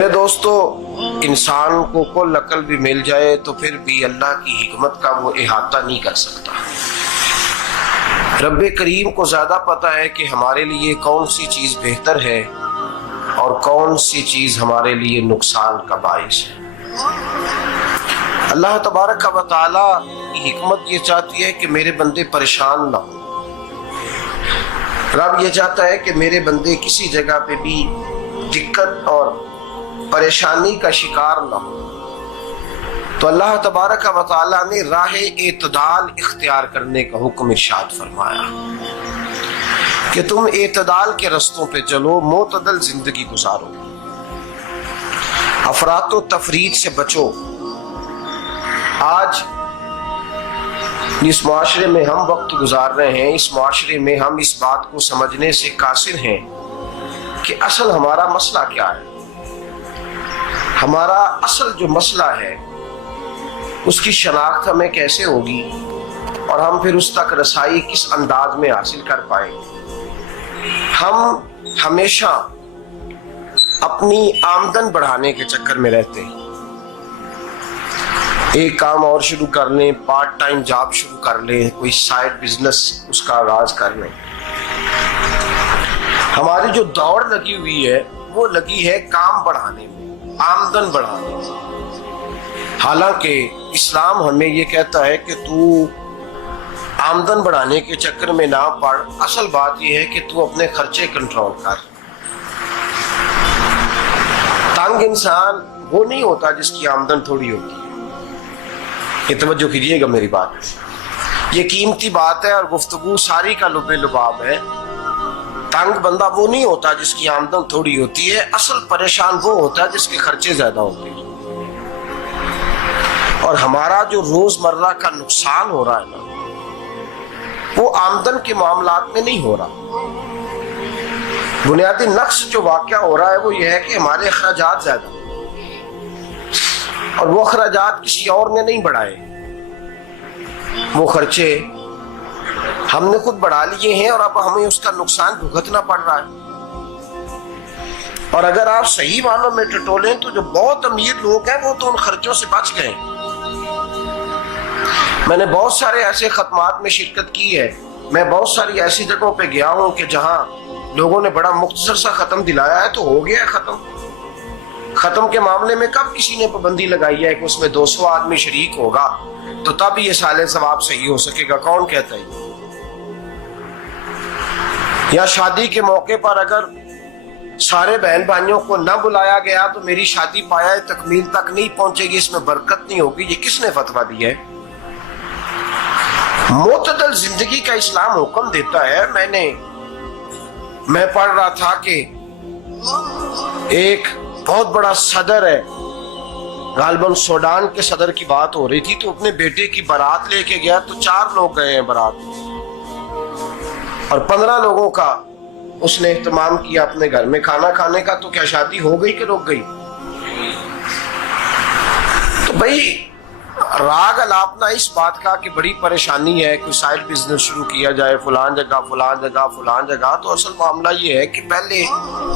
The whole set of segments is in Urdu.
میرے دوستو، انسان کو کل عقل بھی مل جائے تو پھر بھی اللہ کی حکمت کا وہ احاطہ نہیں کر سکتا۔ رب کریم کو زیادہ پتہ ہے کہ ہمارے لیے کون سی چیز بہتر ہے اور کون سی چیز ہمارے لیے نقصان کا باعث ہے۔ اللہ تبارک و تعالی کی حکمت یہ چاہتی ہے کہ میرے بندے پریشان نہ ہوں۔ رب یہ چاہتا ہے کہ میرے بندے کسی جگہ پہ بھی دقت اور پریشانی کا شکار نہ ہو، تو اللہ تبارک و تعالی نے راہ اعتدال اختیار کرنے کا حکم ارشاد فرمایا کہ تم اعتدال کے رستوں پہ چلو، معتدل زندگی گزارو، افراط و تفریط سے بچو۔ آج جس معاشرے میں ہم وقت گزار رہے ہیں، اس معاشرے میں ہم اس بات کو سمجھنے سے قاصر ہیں کہ اصل ہمارا مسئلہ کیا ہے۔ ہمارا اصل جو مسئلہ ہے اس کی شناخت ہمیں کیسے ہوگی اور ہم پھر اس تک رسائی کس انداز میں حاصل کر پائیں۔ ہم ہمیشہ اپنی آمدن بڑھانے کے چکر میں رہتے ہیں، ایک کام اور شروع کر لیں، پارٹ ٹائم جاب شروع کر لیں، کوئی سائیڈ بزنس اس کا آغاز کر لیں۔ ہماری جو دوڑ لگی ہوئی ہے وہ لگی ہے کام بڑھانے میں، آمدن بڑھانے میں، حالانکہ اسلام ہمیں یہ کہتا ہے کہ تو آمدن بڑھانے کے چکر میں نہ پڑ، اصل بات یہ ہے کہ تو اپنے خرچے کنٹرول کر۔ تنگ انسان وہ نہیں ہوتا جس کی آمدن تھوڑی ہوتی ہے، یہ توجہ کیجیے گا میری بات، یہ قیمتی بات ہے اور گفتگو ساری کا لب لباب ہے۔ تنگ بندہ وہ نہیں ہوتا جس کی آمدن تھوڑی ہوتی ہے، اصل پریشان وہ ہوتا ہے جس کے خرچے زیادہ ہوتے ہیں۔ اور ہمارا جو روزمرہ کا نقصان ہو رہا ہے نا، وہ آمدن کے معاملات میں نہیں ہو رہا۔ بنیادی نقص جو واقعہ ہو رہا ہے وہ یہ ہے کہ ہمارے اخراجات زیادہ، اور وہ اخراجات کسی اور نے نہیں بڑھائے، وہ خرچے ہم نے خود بڑھا لیے ہیں اور اب ہمیں اس کا نقصان بھگتنا پڑ رہا ہے۔ اور اگر آپ صحیح معنوں میں ٹٹولیں تو جو بہت امیر لوگ ہیں وہ تو ان خرچوں سے بچ گئے۔ میں نے بہت سارے ایسے ختمات میں شرکت کی ہے، میں بہت ساری ایسی جگہوں پہ گیا ہوں کہ جہاں لوگوں نے بڑا مختصر سا ختم دلایا ہے تو ہو گیا ہے ختم۔ ختم کے معاملے میں کب کسی نے پابندی لگائی ہے کہ اس میں 200 آدمی شریک ہوگا تو تب یہ سال ثواب صحیح ہو سکے گا؟ کون کہتا ہے؟ یا شادی کے موقع پر اگر سارے بہن بھائیوں کو نہ بلایا گیا تو میری شادی پایہ تکمیل تک نہیں پہنچے گی، اس میں برکت نہیں ہوگی، یہ کس نے فتویٰ دیا ہے؟ معتدل زندگی کا اسلام حکم دیتا ہے۔ میں پڑھ رہا تھا کہ ایک بہت بڑا صدر ہے، غالباً سوڈان کے صدر کی بات ہو رہی تھی، تو اپنے بیٹے کی بارات لے کے گیا تو 4 لوگ گئے ہیں بارات، اور 15 لوگوں کا اس نے اہتمام کیا اپنے گھر میں کھانا کھانے کا۔ تو کیا شادی ہو گئی کہ رک گئی؟ تو بھائی راگ الاپنا اس بات کا کہ بڑی پریشانی ہے، کوئی سائیڈ بزنس شروع کیا جائے فلان جگہ فلان جگہ فلان جگہ، تو اصل معاملہ یہ ہے کہ پہلے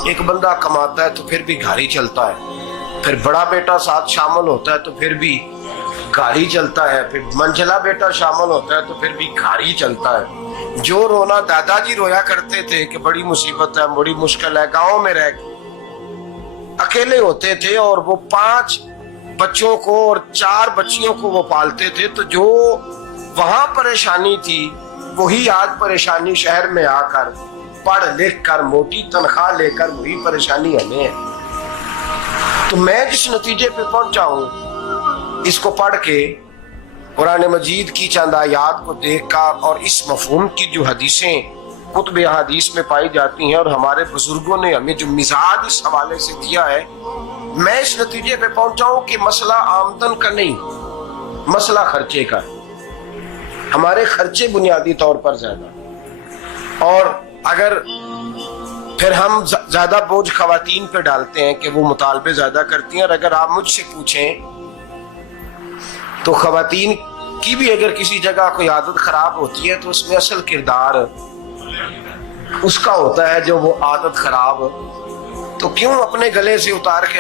ایک بندہ کماتا ہے تو پھر بھی گھر ہی چلتا ہے، پھر بڑا بیٹا ساتھ شامل ہوتا ہے تو پھر بھی گھر ہی چلتا ہے، پھر منجلا بیٹا شامل ہوتا ہے تو پھر بھی گھر ہی چلتا ہے۔ جو رونا دادا جی رویا کرتے تھے کہ بڑی مصیبت ہے، بڑی مشکل ہے، گاؤں میں رہ اکیلے ہوتے تھے اور وہ 5 بچوں کو اور 4 بچیوں کو وہ پالتے تھے، تو جو وہاں پریشانی تھی وہی آج پریشانی شہر میں آ کر پڑھ لکھ کر موٹی تنخواہ لے کر وہی پریشانی ہمیں ہے۔ تو میں جس نتیجے پہ پہنچا ہوں اس کو پڑھ کے، قرآن مجید کی چند آیات کو دیکھ کر اور اس مفہوم کی جو حدیثیں کتب احادیث میں پائی جاتی ہیں اور ہمارے بزرگوں نے ہمیں جو مزاج اس حوالے سے دیا ہے، میں اس نتیجے پہ پہنچا ہوں کہ مسئلہ آمدن کا نہیں، مسئلہ خرچے کا ہے۔ ہمارے خرچے بنیادی طور پر زیادہ، اور اگر پھر ہم زیادہ بوجھ خواتین پہ ڈالتے ہیں کہ وہ مطالبے زیادہ کرتی ہیں، اور اگر آپ مجھ سے پوچھیں تو خواتین کی بھی اگر کسی جگہ کوئی عادت خراب ہوتی ہے تو اس میں اصل کردار اس کا ہوتا ہے جو وہ عادت خراب تو کیوں اپنے گلے سے اتار کے